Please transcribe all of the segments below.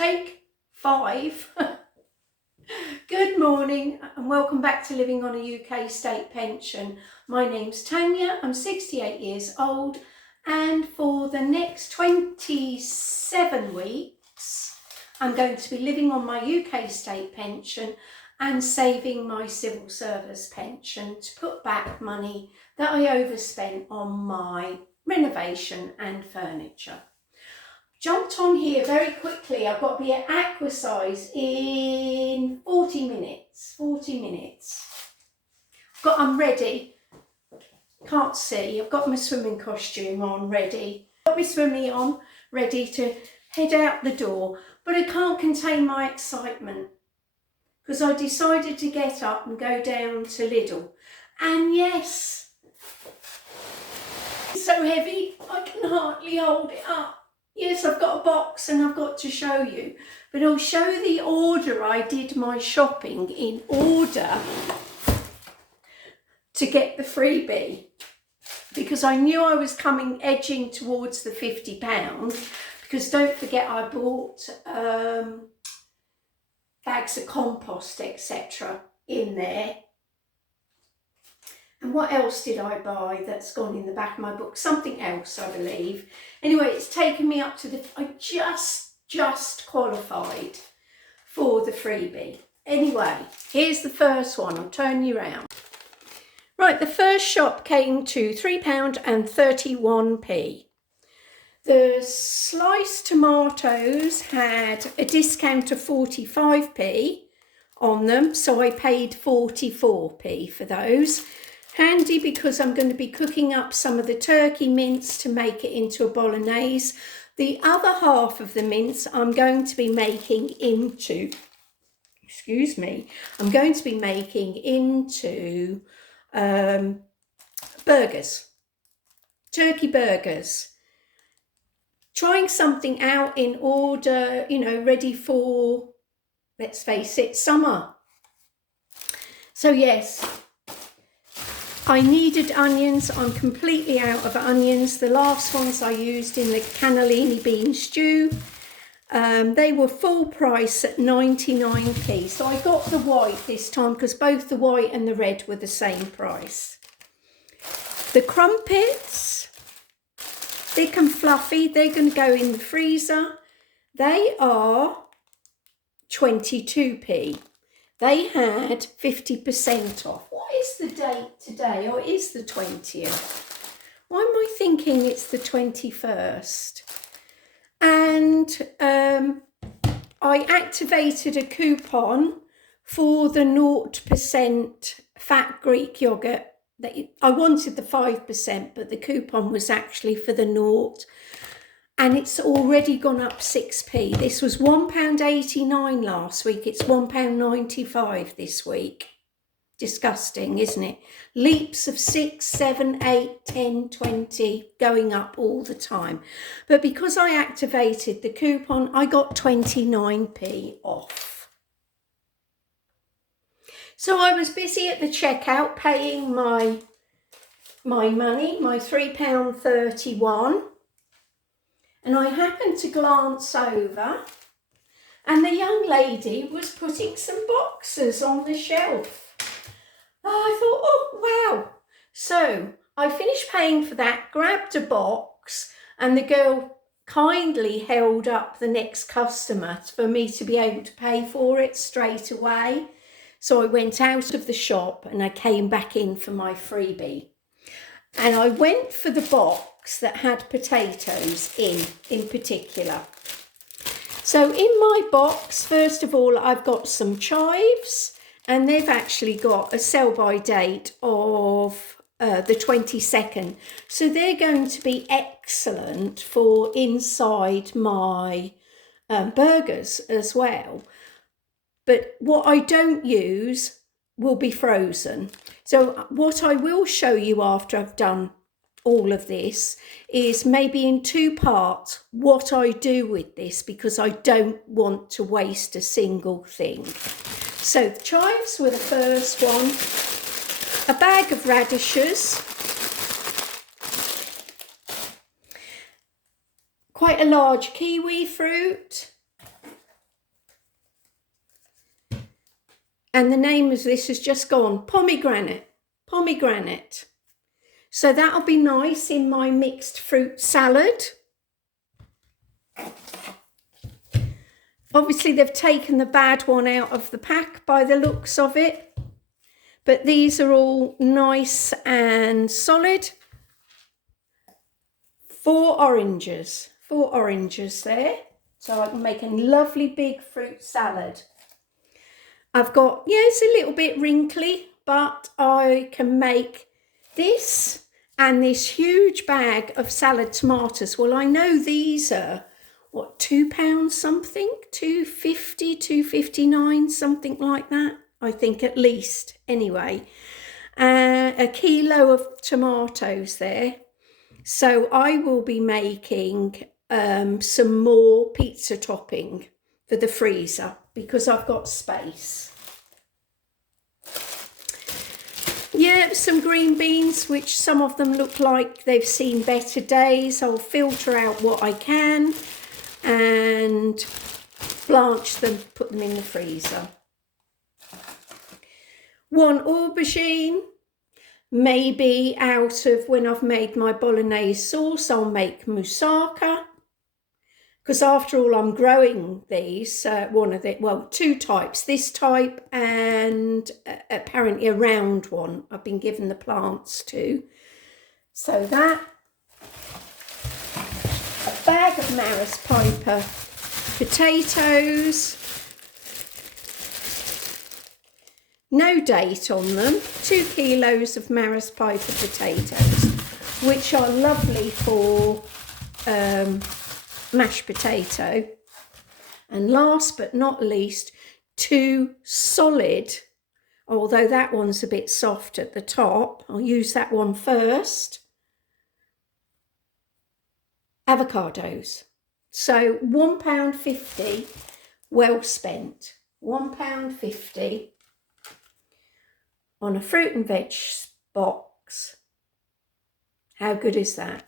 Take 5. Good morning and welcome back to Living on a UK State Pension. My name's Tanya, I'm 68 years old, and for the next 27 weeks I'm going to be living on my UK State Pension and saving my civil service pension to put back money that I overspent on my renovation and furniture. Jumped on here very quickly. I've got to be at aqua size in 40 minutes. I'm ready. Can't see. I've got my swimming costume on ready. Got my swimming on ready to head out the door. But I can't contain my excitement because I decided to get up and go down to Lidl. And yes, it's so heavy I can hardly hold it up. Yes, I've got a box and I've got to show you, but I'll show the order I did my shopping in order to get the freebie, because I knew I was edging towards the £50, because don't forget I bought bags of compost, etc. in there. And what else did I buy that's gone in the back of my book? Something else, I believe. Anyway, it's taken me up to I just qualified for the freebie. Anyway, here's the first one. I'll turn you around. Right, the first shop came to £3.31. The sliced tomatoes had a discount of 45p on them, so I paid 44p for those. Handy because I'm going to be cooking up some of the turkey mince to make it into a bolognese. The other half of the mince I'm going to be making into, burgers, turkey burgers. Trying something out in order, ready for, let's face it, summer. So yes, I needed onions. I'm completely out of onions. The last ones I used in the cannelloni bean stew, they were full price at 99p. So I got the white this time because both the white and the red were the same price. The crumpets, thick and fluffy, they're going to go in the freezer. They are 22p. They had 50% off. What is the date today? Oh, it is the 20th. Why am I thinking it's the 21st? And I activated a coupon for the 0% fat Greek yoghurt. I wanted the 5%, but the coupon was actually for the 0. And it's already gone up 6p. This was £1.89 last week. It's £1.95 this week. Disgusting, isn't it? Leaps of 6, 7, 8, 10, 20, going up all the time. But because I activated the coupon, I got 29p off. So I was busy at the checkout paying my money, my £3.31. And I happened to glance over and the young lady was putting some boxes on the shelf. I thought, oh, wow. So I finished paying for that, grabbed a box, and the girl kindly held up the next customer for me to be able to pay for it straight away. So I went out of the shop and I came back in for my freebie. And I went for the box that had potatoes in particular. So in my box, first of all, I've got some chives, and they've actually got a sell-by date of the 22nd. So they're going to be excellent for inside my burgers as well. But what I don't use will be frozen. So what I will show you after I've done all of this is maybe in 2 parts what I do with this, because I don't want to waste a single thing. So the chives were the first one, a bag of radishes, quite a large kiwi fruit, And the name of this has just gone, pomegranate. So that'll be nice in my mixed fruit salad. Obviously, they've taken the bad one out of the pack by the looks of it. But these are all nice and solid. 4 oranges there. So I can make a lovely big fruit salad. I've got, yeah, it's a little bit wrinkly, but I can make this and this huge bag of salad tomatoes. Well, I know these are, what, £2 something? £2.50, £2.59, something like that. I think at least, anyway. A kilo of tomatoes there. So I will be making some more pizza topping for the freezer because I've got space. Yeah, some green beans, which some of them look like they've seen better days. I'll filter out what I can and blanch them, put them in the freezer. 1 aubergine. Maybe out of when I've made my bolognese sauce, I'll make moussaka. Because after all, I'm growing these, two types, this type and apparently a round one. I've been given the plants to. So that, a bag of Maris Piper potatoes. No date on them, 2 kilos of Maris Piper potatoes, which are lovely for mashed potato. And last but not least, 2 solid, although that one's a bit soft at the top, I'll use that one first, avocados. So £1.50 well spent, £1.50 on a fruit and veg box. How good is that?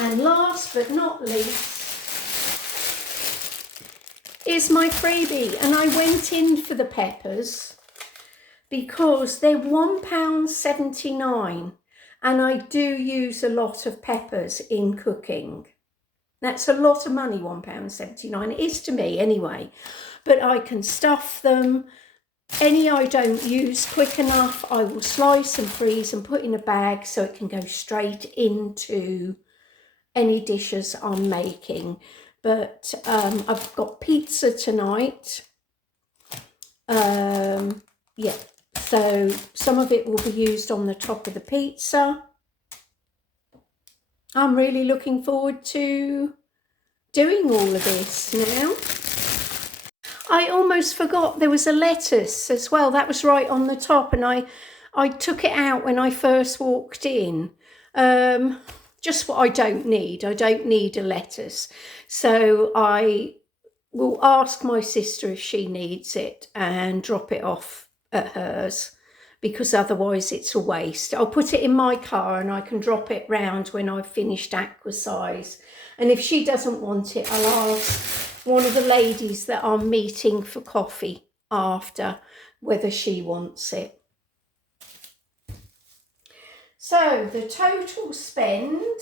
And last but not least is my freebie. And I went in for the peppers because they're £1.79. And I do use a lot of peppers in cooking. That's a lot of money, £1.79. It is to me anyway. But I can stuff them. Any I don't use quick enough, I will slice and freeze and put in a bag so it can go straight into any dishes I'm making. But I've got pizza tonight. Yeah, so some of it will be used on the top of the pizza. I'm really looking forward to doing all of this now. I almost forgot there was a lettuce as well. That was right on the top, and I took it out when I first walked in. Just what I don't need. I don't need a lettuce. So I will ask my sister if she needs it and drop it off at hers, because otherwise it's a waste. I'll put it in my car and I can drop it round when I've finished aqua size. And if she doesn't want it, I'll ask one of the ladies that I'm meeting for coffee after whether she wants it. So the total spend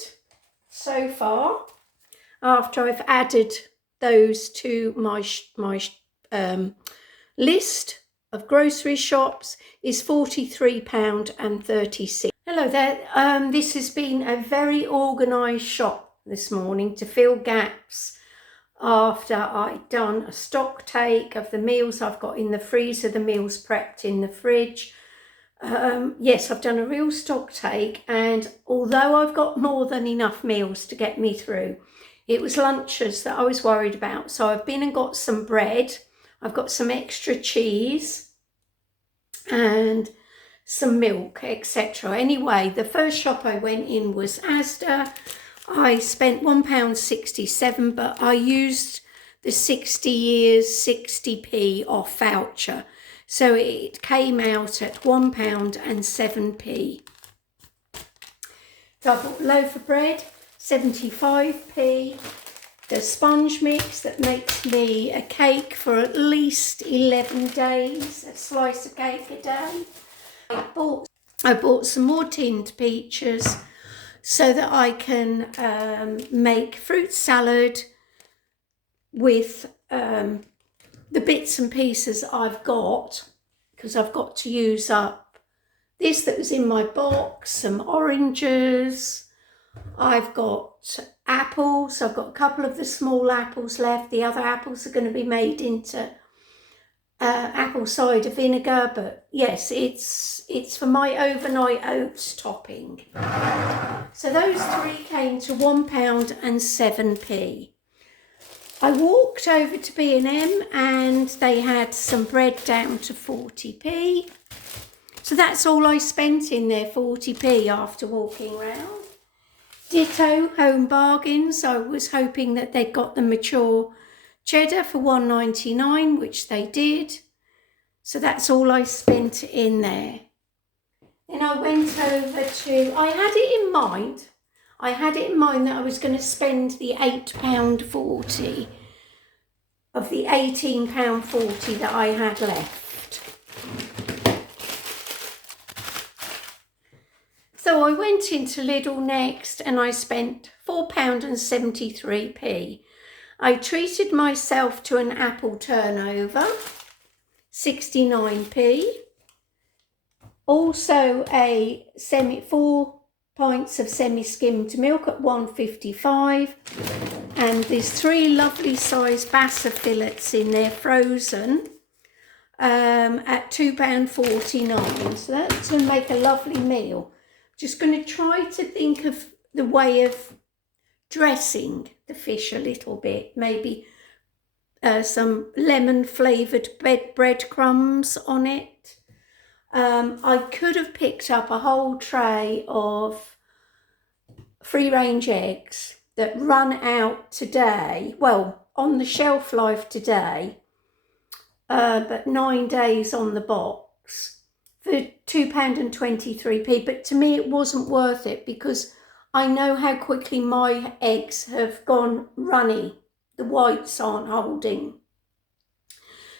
so far, after I've added those to my list of grocery shops, is £43.36. Hello there. This has been a very organised shop this morning to fill gaps after I'd done a stock take of the meals I've got in the freezer, the meals prepped in the fridge. Yes, I've done a real stock take, and although I've got more than enough meals to get me through, it was lunches that I was worried about. So I've been and got some bread, I've got some extra cheese and some milk, etc. Anyway, the first shop I went in was Asda. I spent £1.67, but I used the 60 years 60p off voucher. So it came out at £1.07. So I bought a loaf of bread, 75p. the sponge mix that makes me a cake for at least 11 days, a slice of cake a day. I bought some more tinned peaches so that I can make fruit salad with the bits and pieces I've got, because I've got to use up this that was in my box, some oranges, I've got apples, I've got a couple of the small apples left. The other apples are going to be made into apple cider vinegar, but yes, it's for my overnight oats topping. So those three came to £1.07. I walked over to B&M and they had some bread down to 40p. So that's all I spent in there, 40p after walking around. Ditto Home Bargains. I was hoping that they'd got the mature cheddar for £1.99, which they did. So that's all I spent in there. Then I went over to, I had it in mind that I was going to spend the £8.40 of the £18.40 that I had left. So I went into Lidl next and I spent £4.73. I treated myself to an apple turnover, 69p. Also a 4 pints of semi-skimmed milk at 1.55. And there's 3 lovely sized bassa fillets in there, frozen, at £2.49. So that's going to make a lovely meal. Just going to try to think of the way of dressing the fish a little bit. Maybe some lemon flavoured breadcrumbs on it. I could have picked up a whole tray of free-range eggs that run out today. Well, on the shelf life today, but 9 days on the box. For £2.23, but to me it wasn't worth it because I know how quickly my eggs have gone runny. The whites aren't holding.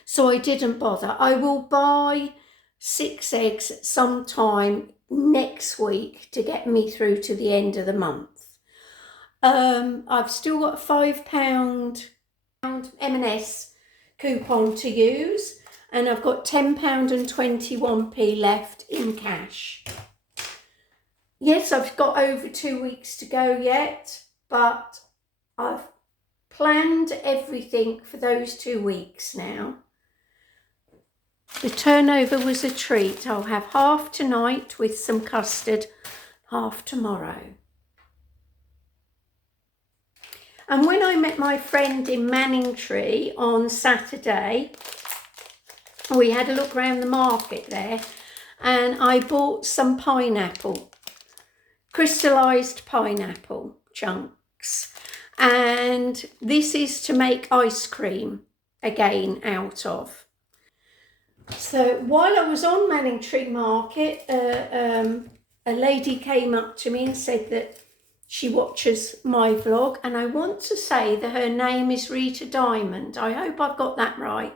So I didn't bother. I will buy 6 eggs sometime next week to get me through to the end of the month. I've still got a £5 M&S coupon to use. And I've got £10.21 left in cash. Yes, I've got over 2 weeks to go yet, but I've planned everything for those 2 weeks now. The turnover was a treat. I'll have half tonight with some custard, half tomorrow. And when I met my friend in Manningtree on Saturday, we had a look around the market there and I bought some pineapple, crystallised pineapple chunks. And this is to make ice cream again out of. So while I was on Manningtree Market, a lady came up to me and said that she watches my vlog. And I want to say that her name is Rita Diamond. I hope I've got that right.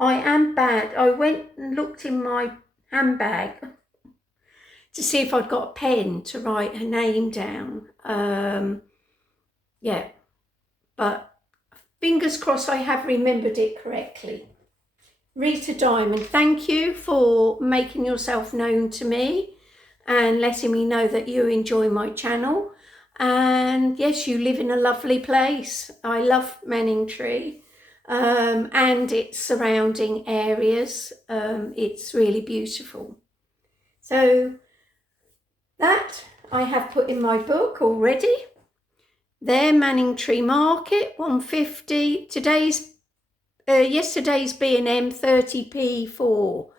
I am bad. I went and looked in my handbag to see if I'd got a pen to write her name down. Yeah, but fingers crossed I have remembered it correctly. Rita Diamond, thank you for making yourself known to me and letting me know that you enjoy my channel. And yes, you live in a lovely place. I love Manningtree. And its surrounding areas. It's really beautiful. So that I have put in my book already. There, Manningtree Market, 150. Yesterday's B&M 30p for.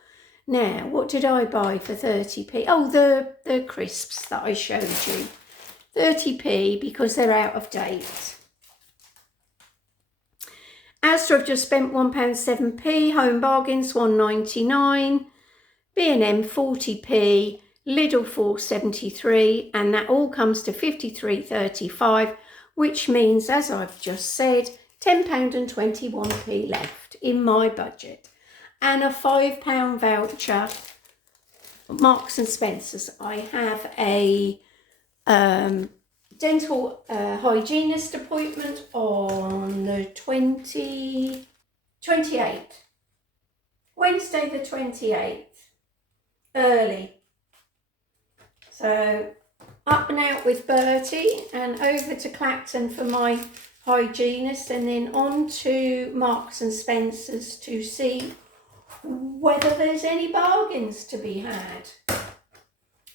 Now, what did I buy for 30p? Oh, the crisps that I showed you. 30p because they're out of date. Asda have just spent £1.07, Home Bargains £1.99, B&M 40p, Lidl 4.73, and that all comes to 53.35 which means, as I've just said, £10.21 left in my budget, and a £5 voucher. Marks and Spencer's. I have a dental hygienist appointment on the 28th, Wednesday the 28th, early. So up and out with Bertie and over to Clacton for my hygienist, and then on to Marks and Spencer's to see whether there's any bargains to be had.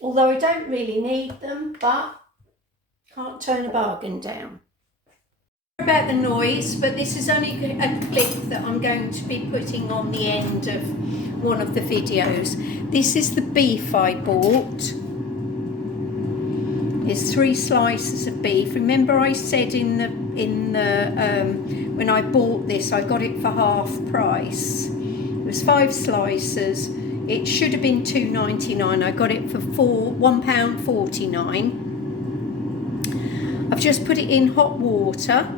Although I don't really need them, but can't turn a bargain down. About the noise, but this is only a clip that I'm going to be putting on the end of one of the videos. This is the beef I bought. There's 3 slices of beef. Remember I said in the when I bought this, I got it for half price. It was 5 slices. It should have been £2.99. I got it for £1.49. I've just put it in hot water.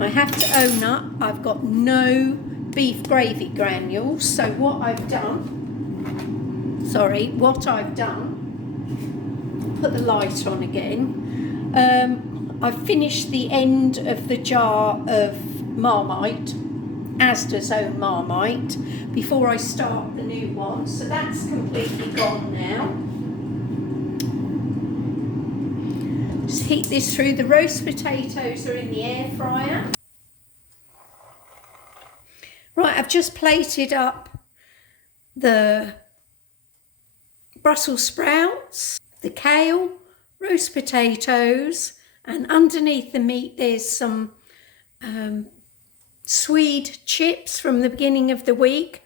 I have to own up, I've got no beef gravy granules. So what I've done, put the light on again. I've finished the end of the jar of Marmite, Asda's own Marmite, before I start the new one. So that's completely gone now. Just heat this through. The roast potatoes are in the air fryer. Right, I've just plated up the Brussels sprouts, the kale, roast potatoes, and underneath the meat there's some Swede chips from the beginning of the week.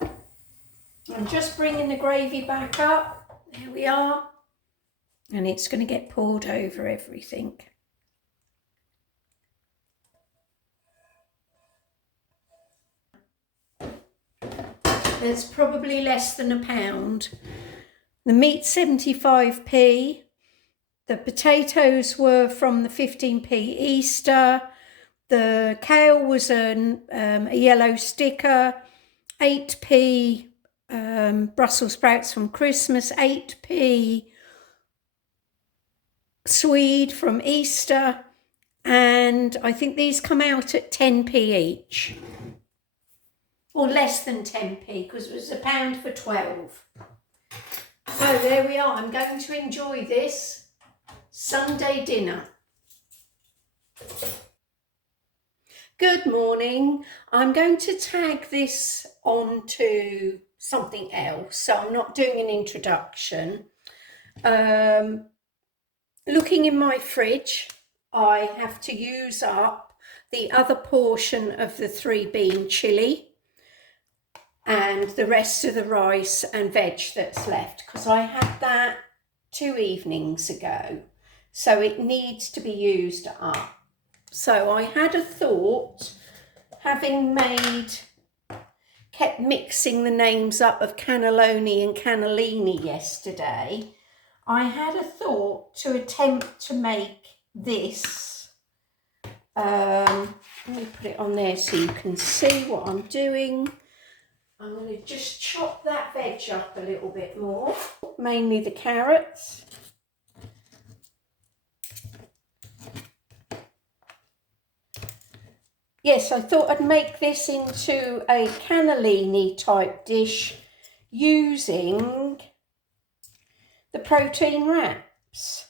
I'm just bringing the gravy back up. There we are. And it's going to get poured over everything. It's probably less than £1. The meat 75p. The potatoes were from the 15p Easter. The kale was a yellow sticker. 8p Brussels sprouts from Christmas. 8p Swede from Easter. And I think these come out at 10p each. Or less than 10p, because it was £1 for 12. So there we are. I'm going to enjoy this Sunday dinner. Good morning. I'm going to tag this onto something else, so I'm not doing an introduction. Looking in my fridge, I have to use up the other portion of the 3-bean chilli and the rest of the rice and veg that's left, because I had that 2 evenings ago, so it needs to be used up. So I had a thought, having kept mixing the names up of cannelloni and cannellini yesterday, I had a thought to attempt to make this. Let me put it on there so you can see what I'm doing. I'm going to just chop that veg up a little bit more, mainly the carrots. Yes, I thought I'd make this into a cannellini type dish using the protein wraps.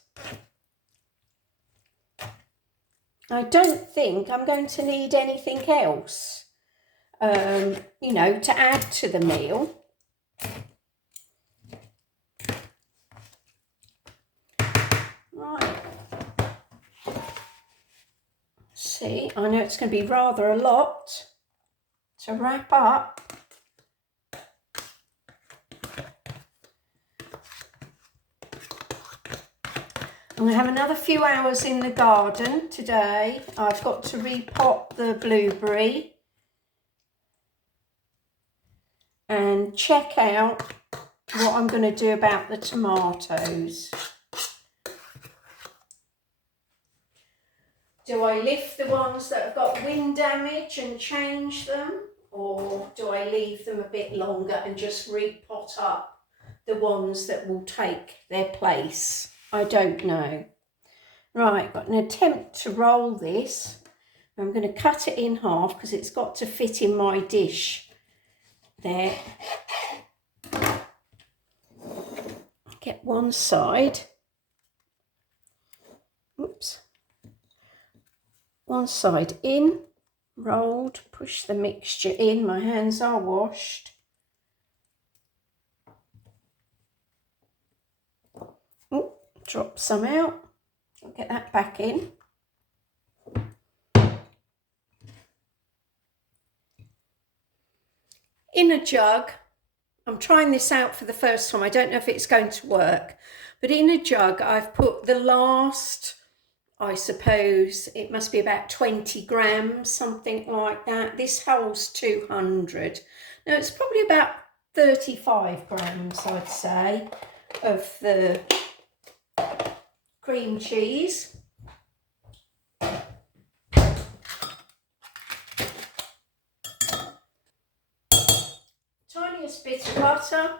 I don't think I'm going to need anything else, you know, to add to the meal. Right. See, I know it's going to be rather a lot to wrap up. I'm going to have another few hours in the garden today. I've got to repot the blueberry and check out what I'm going to do about the tomatoes. Do I lift the ones that have got wind damage and change them? Or do I leave them a bit longer and just repot up the ones that will take their place? I don't know. Right, got an attempt to roll this. I'm going to cut it in half because it's got to fit in my dish there. Get one side. Oops. One side in, rolled, push the mixture in. My hands are washed. Oh, drop some out. I'll get that back in. In a jug, I'm trying this out for the first time. I don't know if it's going to work, but in a jug, I've put the last, I suppose it must be about 20 grams, something like that. This holds 200. Now it's probably about 35 grams, I'd say, of the cream cheese. Tiniest bit of butter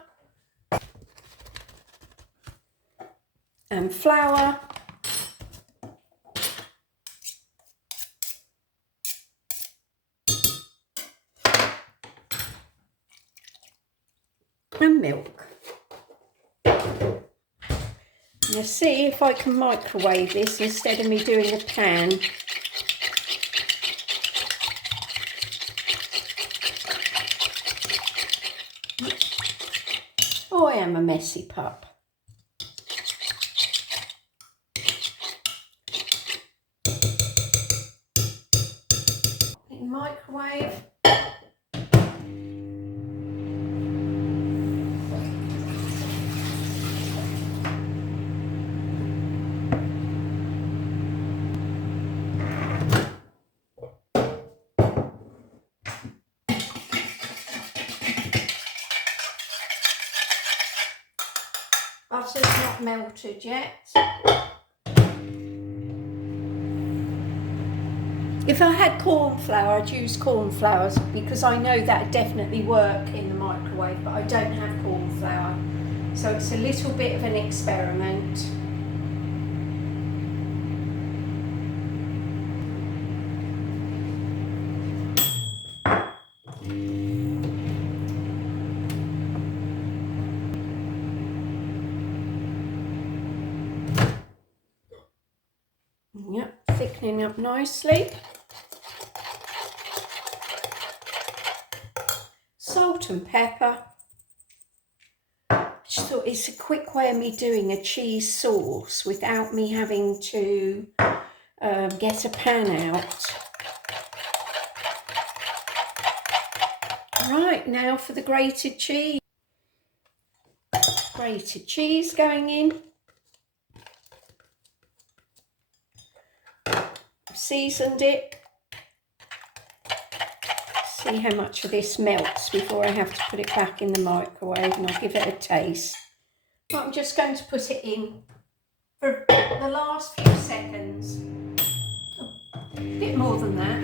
and flour. And milk. Now see if I can microwave this instead of me doing a pan. Oh, I am a messy pup. In microwave. Butter's not melted yet. If I had corn flour, I'd use corn flour because I know that definitely work in the microwave, but I don't have corn flour. So it's a little bit of an experiment. Yep, thickening up nicely. Salt and pepper. Just thought it's a quick way of me doing a cheese sauce without me having to get a pan out. Right, now for the grated cheese. Grated cheese going in. I've seasoned it. See how much of this melts before I have to put it back in the microwave, and I'll give it a taste. But I'm just going to put it in for the last few seconds. Oh, a bit more than that.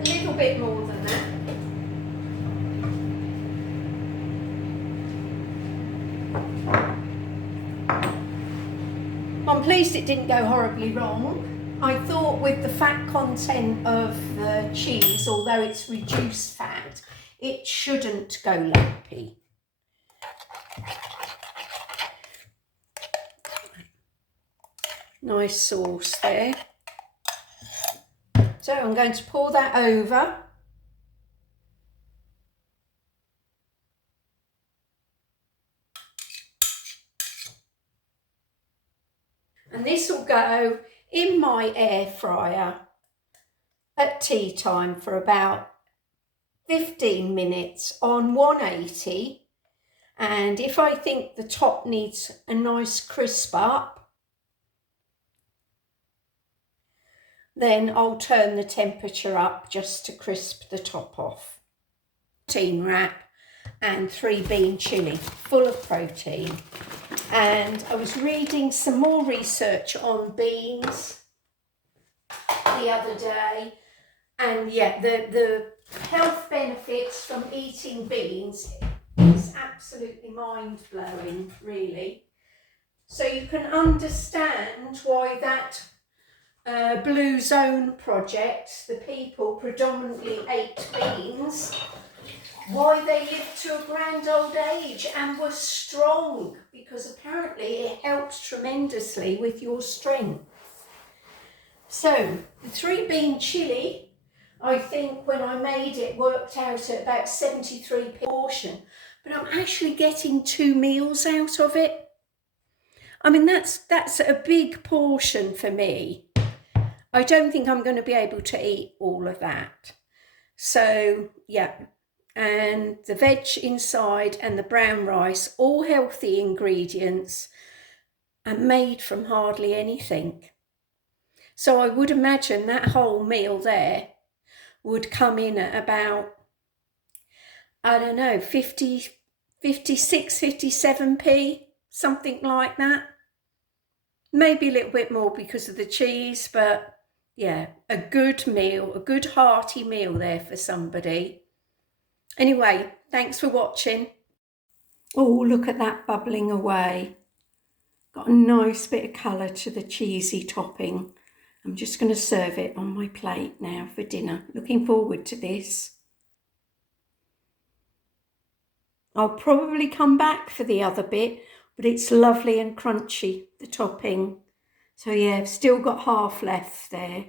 A little bit more than that. I'm pleased it didn't go horribly wrong. I thought with the fat content of the cheese, although it's reduced fat, it shouldn't go lumpy. Nice sauce there. So I'm going to pour that over. And this will go in my air fryer at tea time for about 15 minutes on 180. And if I think the top needs a nice crisp up, then I'll turn the temperature up just to crisp the top off. Protein wrap and 3 bean chilli, full of protein. And I was reading some more research on beans, the other day. And yeah, the health benefits from eating beans is absolutely mind-blowing, really. So you can understand why that Blue Zone project, the people predominantly ate beans, why they lived to a grand old age and were strong, because apparently it helps tremendously with your strength. So the 3-bean chilli, I think when I made it, worked out at about 73p portion, but I'm actually getting 2 meals out of it. I mean, that's a big portion for me. I don't think I'm going to be able to eat all of that. So yeah, and the veg inside and the brown rice, all healthy ingredients and made from hardly anything. So I would imagine that whole meal there would come in at about, I don't know, 56, 57p, something like that. Maybe a little bit more because of the cheese, but yeah, a good meal, a good hearty meal there for somebody. Anyway, thanks for watching. Oh, look at that bubbling away. Got a nice bit of colour to the cheesy topping. I'm just going to serve it on my plate now for dinner. Looking forward to this. I'll probably come back for the other bit, but it's lovely and crunchy, the topping. So yeah, I've still got half left there.